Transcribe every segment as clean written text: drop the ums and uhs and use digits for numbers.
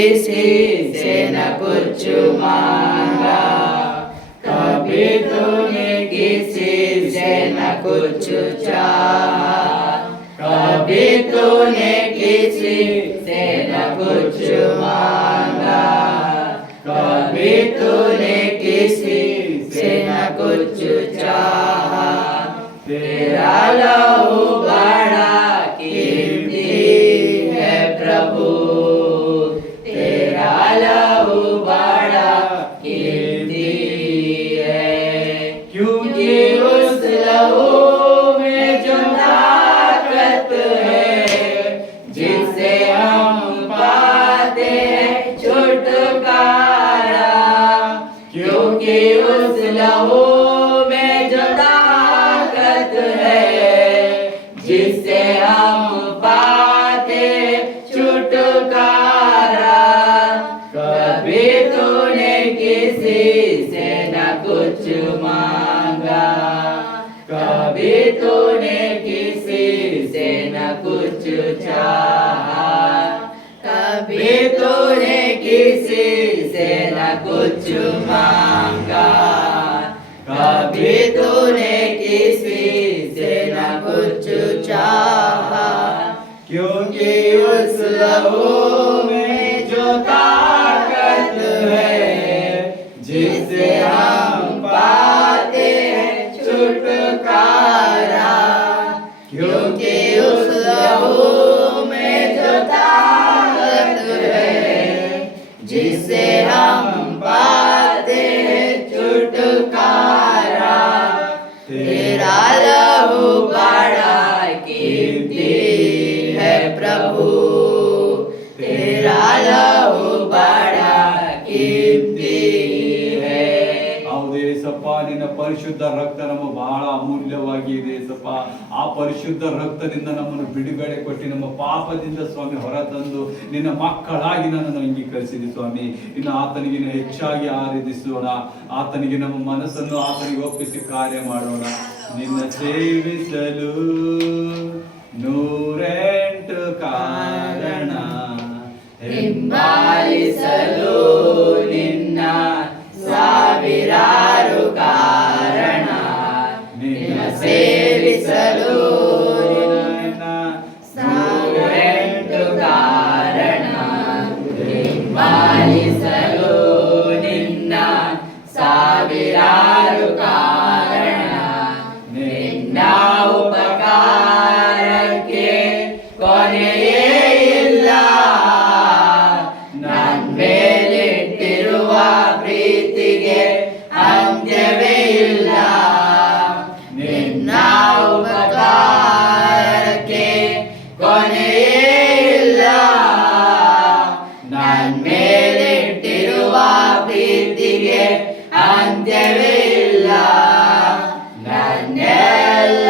किसी से न कुछ मांगा, कभी तूने किसी से न कुछ चाहा, कभी तूने किसी से न कुछ मांगा, कभी तूने किसी से न कुछ चाहा। तेरा लहू बड़ा कीमती है प्रभु, तेरा लहू बड़ा कीमती है, क्योंकि उस लहू में जो ताकत है, जिससे हम पाते हैं छुटकारा, क्योंकि उस लहू में जो ताकत है, जिससे हम पाते छुटकारा। कभी तूने किसी से न कुछ मांगा, कभी तूने किसी से न कुछ चाहा, कभी तूने किसी से न कुछ मांगा, कभी तूने किसी से न कुछ चाहा, क्योंकि उस लहू में जो ताकत है, जिससे हम पाते हैं छुटकारा, क्योंकि उस लहू में जो ताकत है, जिससे हम पाते हैं छुटकारा। तेरा लहू बड़ा कीमती है प्रभु, तेरा लहू बड़ा कीमती है। ಹೌದು ಏಸಪ್ಪ, ನಿನ್ನ ಪರಿಶುದ್ಧ ರಕ್ತ ನಮ್ಮ ಬಹಳ ಅಮೂಲ್ಯವಾಗಿದೆ ಏಸಪ್ಪ. ಆ ಪರಿಶುದ್ಧ ರಕ್ತದಿಂದ ನಮ್ಮನ್ನು ಬಿಡುಗಡೆ ಕೊಟ್ಟು ನಮ್ಮ ಪಾಪದಿಂದ ಸ್ವಾಮಿ ಹೊರತಂದು ನಿನ್ನ ಮಕ್ಕಳಾಗಿ ನನ್ನನ್ನು ಅಂಗೀಕರಿಸಿದೆ ಸ್ವಾಮಿ. ಇನ್ನು ಆತನಿಗೆ ಹೆಚ್ಚಾಗಿ ಆರಾಧಿಸೋಣ, ಆತನಿಗೆ ನಮ್ಮ ಮನಸ್ಸನ್ನು ಆತನಿಗೆ ಒಪ್ಪಿಸಿ ಕಾರ್ಯ ಮಾಡೋಣ. ನಿನ್ನ ಸೇವಿಸಲು 108 ಕಾರಣ, ಹಿಂಬಾಲಿಸಲು ನಿನ್ನ ಸಾವಿರಾರು ಕಾರಣ, ನಿನ್ನ ಸೇವಿಸಲು ನಿನ್ನ 108 ಕಾರಣ, ಹಿಂಬಾಲಿಸಲು ನಿನ್ನ ಸಾವಿರಾರು ಕಾರಣ, ನಿನ್ನ ಉಪಕಾರಕ್ಕೆ ಕೊನೆಯೇ ಇಲ್ಲ, ನನ್ನ ಮೇಲಿಟ್ಟಿರುವ ಪ್ರೀತಿಗೆ ಅಂತ್ಯವೇ ಇಲ್ಲ, ನಿನ್ನ ಉಪಕಾರಕ್ಕೆ ಕೊನೆಯೇ ಇಲ್ಲ, ನನ್ನ ಮೇಲಿಟ್ಟಿರುವ ಪ್ರೀತಿಗೆ ಅಂತ್ಯವೇ ಇಲ್ಲ. ನನ್ನೆಲ್ಲ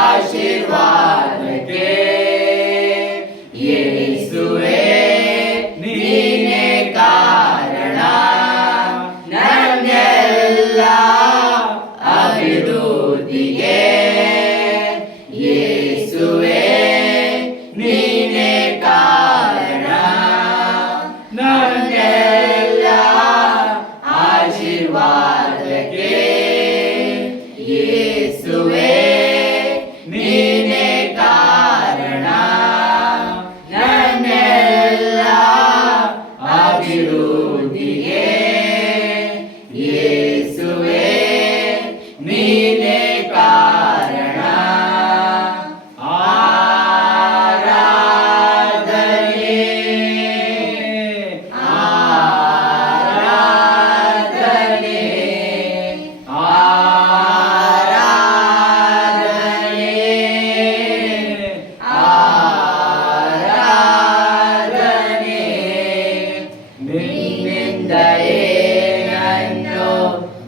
ಆಶೀರ್ವಾದಕ್ಕೆ ಯೇಸುವೇ ನೀನೇ ಕಾರಣ, ನನ್ನೆಲ್ಲ ಅಭಿವೃದ್ಧಿಗೆ ಯೇಸುವೇ ನೀನೇ ಕಾರಣ, ನನ್ನೆಲ್ಲ ಆಶೀರ್ವಾದಕ್ಕೆ ಯೇಸುವೇ ನೀನೇ ಕಾರಣ, ನನ್ನೆಲ್ಲ ಅಭಿವೃದ್ಧಿಗೆ ಯೇಸುವೇ ನೀನೇ ಕಾರಣ. ಆರಾಧನೆ ಆರಾಧನೆ ಆರಾಧನೆ ಆರಾಧನೆ, ನಿನ್ನಿಂದಲೇ ನನ್ನು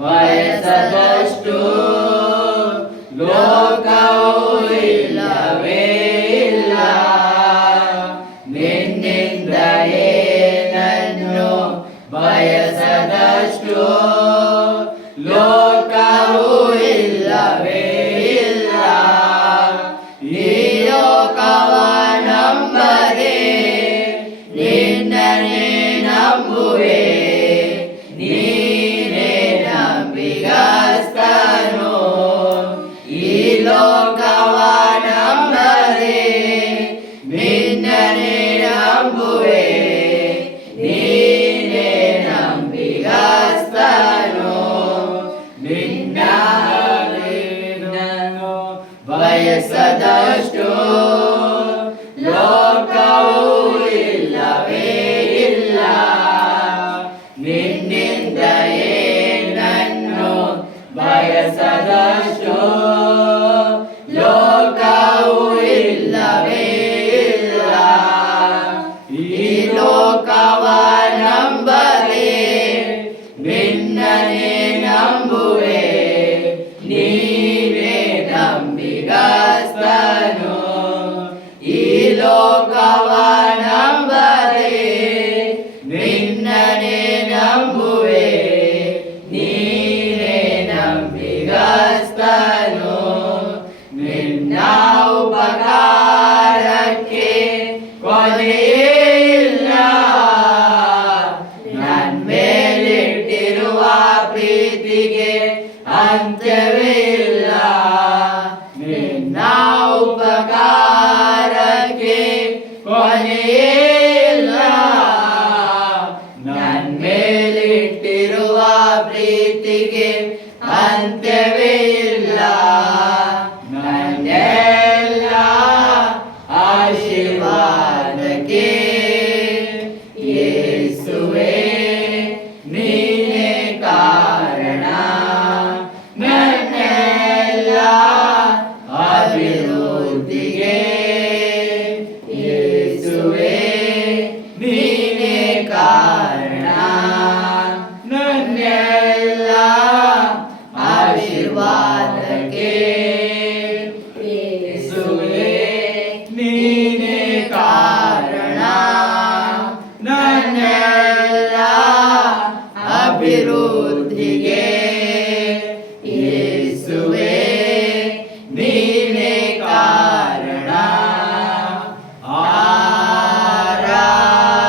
ಬಯಸದಷ್ಟು ಲೋಕವು ಇಲ್ಲವೇ ಇಲ್ಲ, ನಿನ್ನಿಂದಲೇ ನನ್ನು ಬಯಸದಷ್ಟು ಲೋಕವು ಇಲ್ಲವೇ ಇಲ್ಲ. ಈ ಲೋಕವ ನಂಬದೆ ನಿನ್ನ ಬಯಸದಷ್ಟು ಲೋಕವು ಇಲ್ಲವೇ ಇಲ್ಲ. ನಿನ್ನಿಂದ ಏನನ್ನು ಬಯಸದಷ್ಟು ಲೋಕವು ಇಲ್ಲವೇ ಇಲ್ಲ. ಈ ಲೋಕವ ನಂಬದೆ ನಿನ್ನನೇ ನಂಬುವೆ, ನೀನೇ ನಂಬಿಗಸ್ತನು. ಈ ಲೋಕವ ನಂಬದೆ ನಿನ್ನನೇ ನಂಬುವೆ, ನೀನೇ ನಂಬಿಗಸ್ತನು. ನಿನ್ನ ಉಪಕಾರಕ್ಕೆ ಕೊನೆಯಿಲ್ಲ, ನನ್ನ ಮೇಲಿಟ್ಟಿರುವ ಪ್ರೀತಿಗೆ ಅಂತ್ಯವೇ ಇಲ್ಲ. ನಿನ್ನ ಉಪಕಾರಕ್ಕೆ ಕೊನೆಯಿಲ್ಲ, ನನ್ನ ಮೇಲಿಟ್ಟಿರುವ ಪ್ರೀತಿಗೆ ಅಂತ್ಯವೇ ಇಲ್ಲ. ನನ್ನೆಲ್ಲ ಆಶೀರ್ವಾದಕ್ಕೆ ಯೇಸುವೇ ನೀನೇ ಕಾರಣ. ನನ್ನೆಲ್ಲ ಅಭಿವೃದ್ಧಿಗೆ ಯೇಸುವೇ ನೀನೇ ಕಾರಣ. ನನ್ನೆಲ್ಲ ಆಶೀರ್ವಾದಕ್ಕೆ ಯೇಸುವೇ ನೀನೇ ಕಾರಣ. ನನ್ನೆಲ್ಲ ಅಭಿವೃದ್ಧಿಗೆ ಯೇಸುವೇ ನೀನೇ ಕಾರಣ.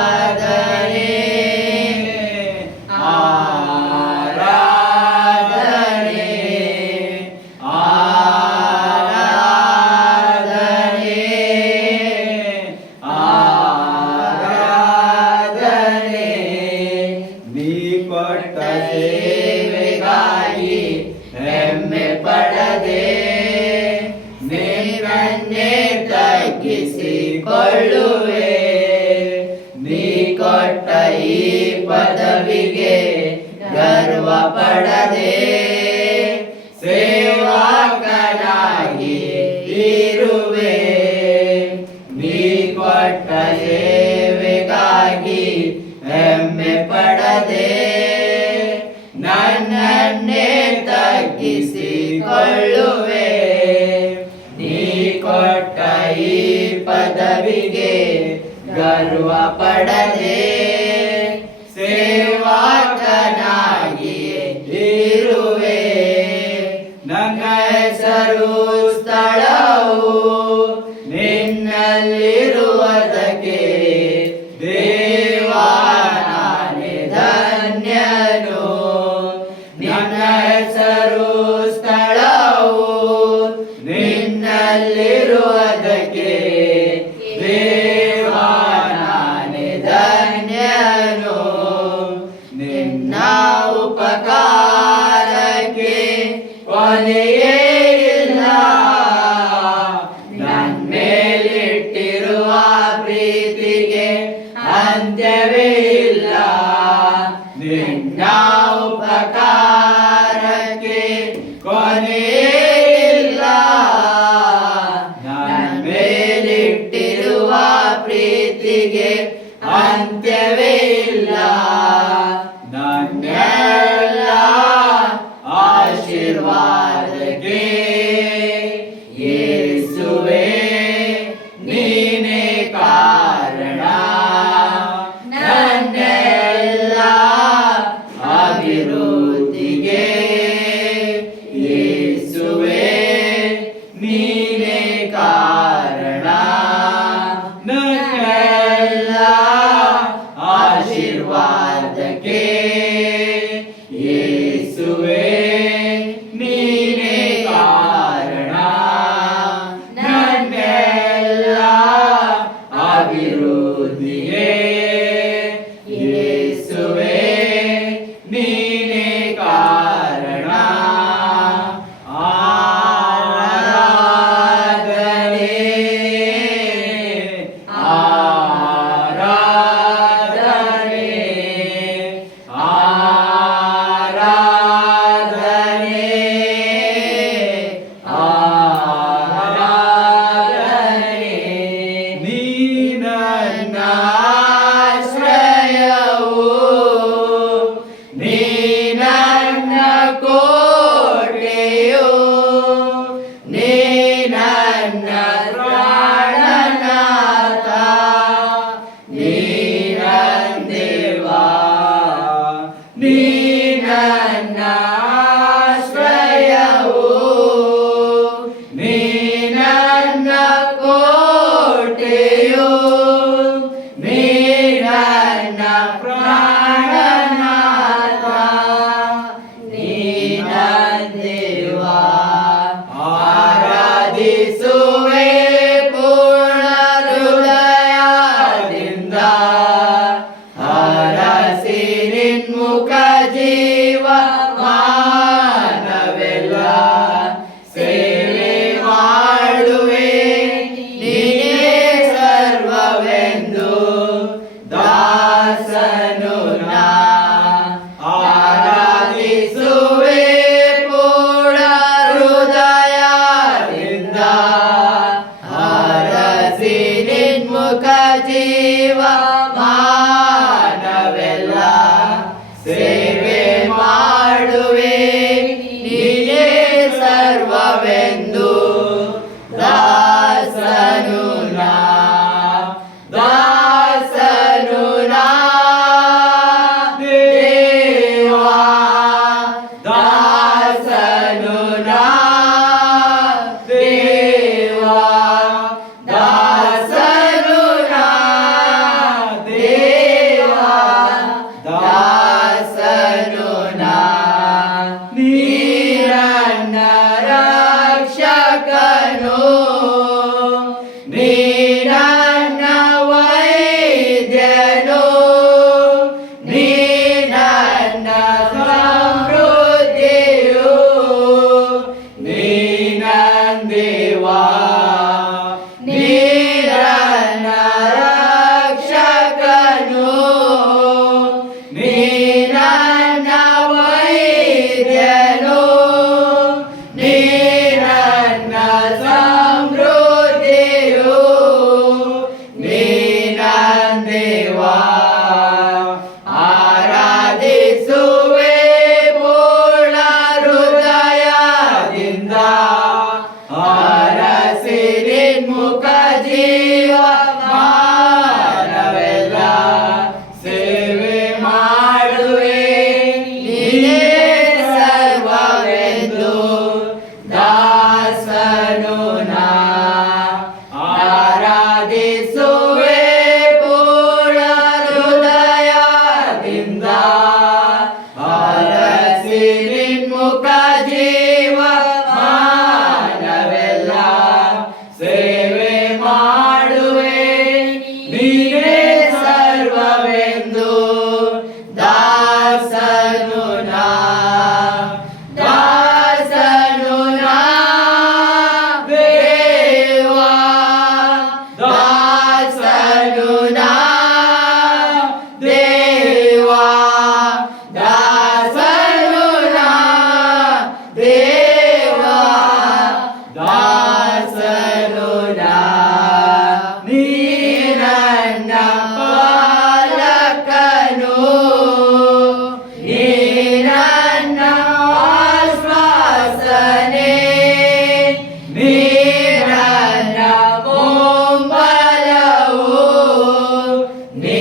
ಆರಾಧನೆ ಆರಾಧನೆ ಆರಾಧನೆ ಆರಾಧನೆ. ನೀ ಕೊಟ್ಟ ಸೇವೆಗಾಗಿ ಹೆಮ್ಮೆ ಪಡದೆ ನಿನ್ನನ್ನೇ ತಗ್ಗಿಸಿಕೊಳ್ಳುವೆ. ನೀ ಕೊಟ್ಟ ಈ ಪದವಿಗೆ ಗರ್ವ ಪಡದೆ ಸೇವಕನಾಗಿ ಇರುವೆ. ನೀ ಕೊಟ್ಟ ಸೇವೆಗಾಗಿ ಹೆಮ್ಮೆ ಪಡದೆ ನನ್ನನ್ನೇ ತಗ್ಗಿಸಿಕೊಳ್ಳುವೆ. ನೀ ಕೊಟ್ಟ ಈ ಪದವಿಗೆ ಗರ್ವ ಪಡದೆ ಸೇವಕನಾಗಿ ಇರುವೆ. ನನ್ನ ಹೆಸರು ಸ್ಥಳವು ನಿನ್ನಲ್ಲಿರುವುದಕ್ಕೆ ದೇವಾ ನಾನೇ ಧನ್ಯನು. ನಿನ್ನ ಹೆಸರು ಸ್ಥಳವು ನಿನ್ನಲ್ಲಿರುವುದಕ್ಕೆ ದೇವಾ ನಾನೇ ಧನ್ಯನು. ನಿನ್ನ ಉಪಕಾರಕ್ಕೆ ಕೊನೆಯೇ ಇಲ್ಲ, ನನ್ನ ಮೇಲಿಟ್ಟಿರುವ ಪ್ರೀತಿಗೆ ಅಂತ್ಯವೇ ಇಲ್ಲ. ನಿನ್ನ ಉಪಕಾರಕ್ಕೆ ಕೊನೆಯೇ ಇಲ್ಲ, ನನ್ನ ಮೇಲಿಟ್ಟಿರುವ ಪ್ರೀತಿಗೆ ಅಂತ್ಯವೇ ಇಲ್ಲ. ನನ್ನೆಲ್ಲ ಆಶೀರ್ವಾದಕ್ಕೆ ಯೇಸುವೇ ನೀನೇ ಕಾರಣ. ನನ್ನೆಲ್ಲ ಅಭಿವೃದ್ಧಿಗೆ ಯೇಸು ನಿನ್ಮುಖ ಜೀವ ಮಾನವೆಲ್ಲ ಸೇವೆ ಮಾಡುವೆ ನೀನೇ ಸರ್ವವೆಂದು ದಾಸನು ನಾ ದಾಸನು ನಾ ದೇವಾ ದಾಸನು ನಾ ದೇವಾ ದಾಸನು ನಾ ದೇವಾ ದಾಸನು ನಾ ನೀ ನನ್ನ ಪಾಲಕನು ನೀ ನನ್ನ ಆಶ್ವಾಸನೆ ನೀ ನನ್ನ ಬೆಂಬಲವು ನೀ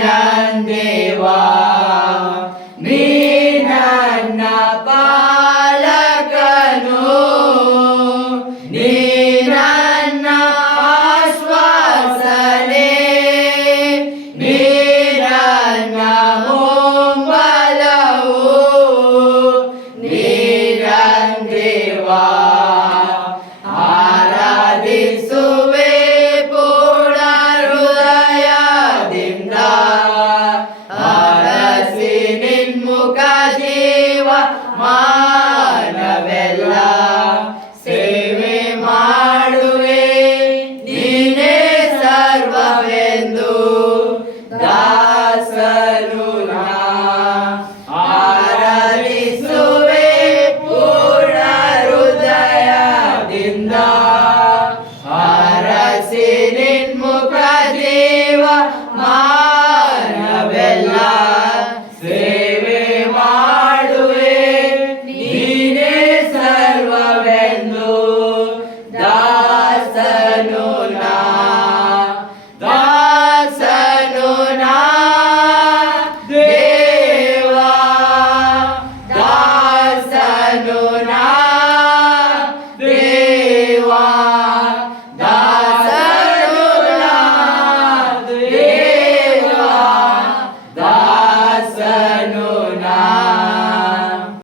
ನನ್ನ ದೇವಾ ನೀ ನನ್ನ ಪಾಲಕನು ನೀ ನನ್ನ ಆಶ್ವಾಸನೆ ನೀ ನನ್ನ ಬೆಂಬಲವು ನೀ ನನ್ನ ದೇವಾ ಆರಾಧಿಸುವೆ ಪೂರ್ಣ ಹೃದಯದಿಂದ ಹರಸಿ ನಿನ್ಮುಖ ಜೀವ